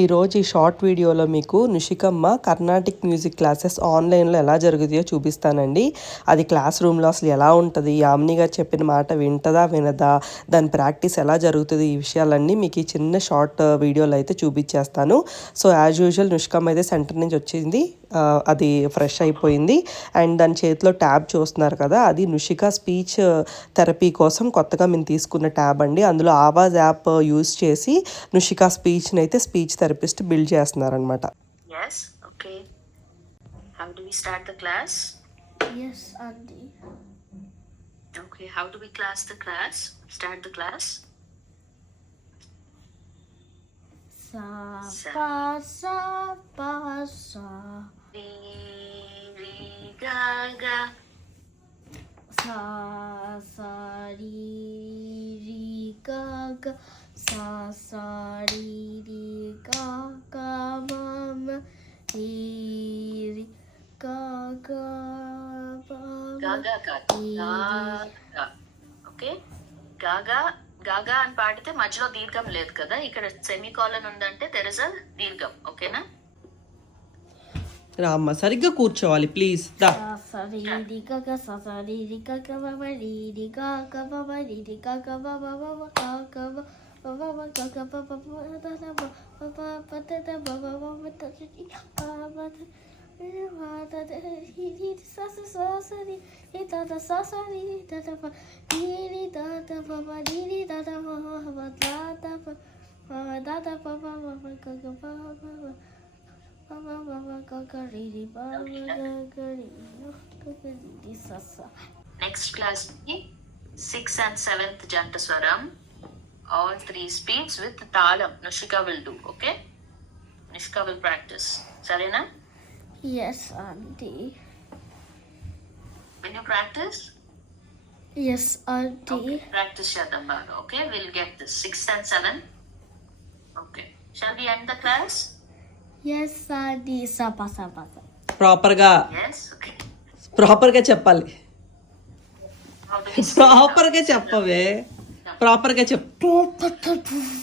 ఈరోజు ఈ షార్ట్ వీడియోలో మీకు నిషికమ్మ కర్ణాటిక్ మ్యూజిక్ క్లాసెస్ ఆన్లైన్లో ఎలా జరుగుతాయో చూపిస్తానండి. అది క్లాస్ రూమ్లో అసలు ఎలా ఉంటుంది, యామిని గారు చెప్పిన మాట వింటదా వినదా, దాని ప్రాక్టీస్ ఎలా జరుగుతుంది, ఈ విషయాలన్నీ మీకు ఈ చిన్న షార్ట్ వీడియోలో అయితే చూపించేస్తాను. సో యాజ్ యూజువల్ నిషికమ్మ అయితే సెంటర్ నుంచి వచ్చింది, అది ఫ్రెష్ అయిపోయింది. అండ్ దాని చేతిలో ట్యాబ్ చూస్తున్నారు కదా, అది నిషిక స్పీచ్ థెరపీ కోసం కొత్తగా మేము తీసుకున్న ట్యాబ్ అండి. అందులో ఆవాజ్ యాప్ యూజ్ చేసి నిషిక స్పీచ్ని అయితే స్పీచ్ థెరపిస్ట్ బిల్డ్ చేస్తున్నారనమాట. Yes, okay. How do we start the class? Yes, Auntie. Okay, how do we start the class? Sa Sa. pa sa pa sa Re, re, ga, ga. sa sa ri ri ga ga sa sa ri ri ga ga ma ma ri ri ga ga ma Ga, ma ga, ga. Ga, ga. Okay? గాగా గాగా అని పాడితే మధ్యలో దీర్ఘం లేదు కదా, ఇక్కడ semi colon ఉందంటే there is a దీర్ఘం. ఓకేనా? రామ్మ సరిగ్గా కూర్చోవాలి please. sa sa ri ri ga ga sa sa ri ri ga ga ma ma ri ri ga ga ma ma ri ri ga ga ma ma ma ma ga ga ma ma ma ga ga ma ma ma da da ma ma ma ma da da ma ma ma ma da ri ma ma da ma da da ri ri sa sa sa sa ri ri da da sa sa ri da da ma ri ri da da ma ma ri ri da da ma ma ma da da ma ma da da ma ma ma ma ga ga ma ma ma Mama, mama, gagariri, mama, gagariri, sasa. Next class కి 6th and 7th జంట స్వరం, all 3 speeds with తాళం. Nushika will do, okay? Nushika will practice. సరేనా? Yes, Auntie. Will you practice? Yes, Auntie. Okay, practice చేద్దాం బాగా. Okay, we'll get this 6th and 7th. Okay, shall we end the class? Yes, Auntie. Sapa, sapa, sapa. ప్రాపర్గా Yes, okay. ప్రాపర్గా చెప్పాలి. How do we say ప్రాపర్గా చెప్పవే, ప్రాపర్గా చెప్పు.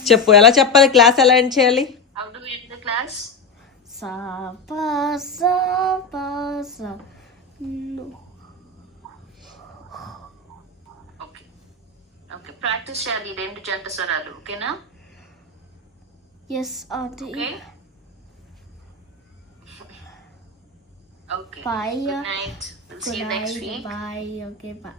చెప్పు ఎలా చెప్పాలి, క్లాస్ ఎలా ఎండ్ చేయాలి? How do we end the class? Sapa, sapa, sa. No. Okay. Okay, practice చేయాలి ఈ 2 జంట స్వరాలు. ఓకేనా? Yes, Auntie. Okay. Okay. Bye. Good night. We'll see you next week. Bye. Okay, bye.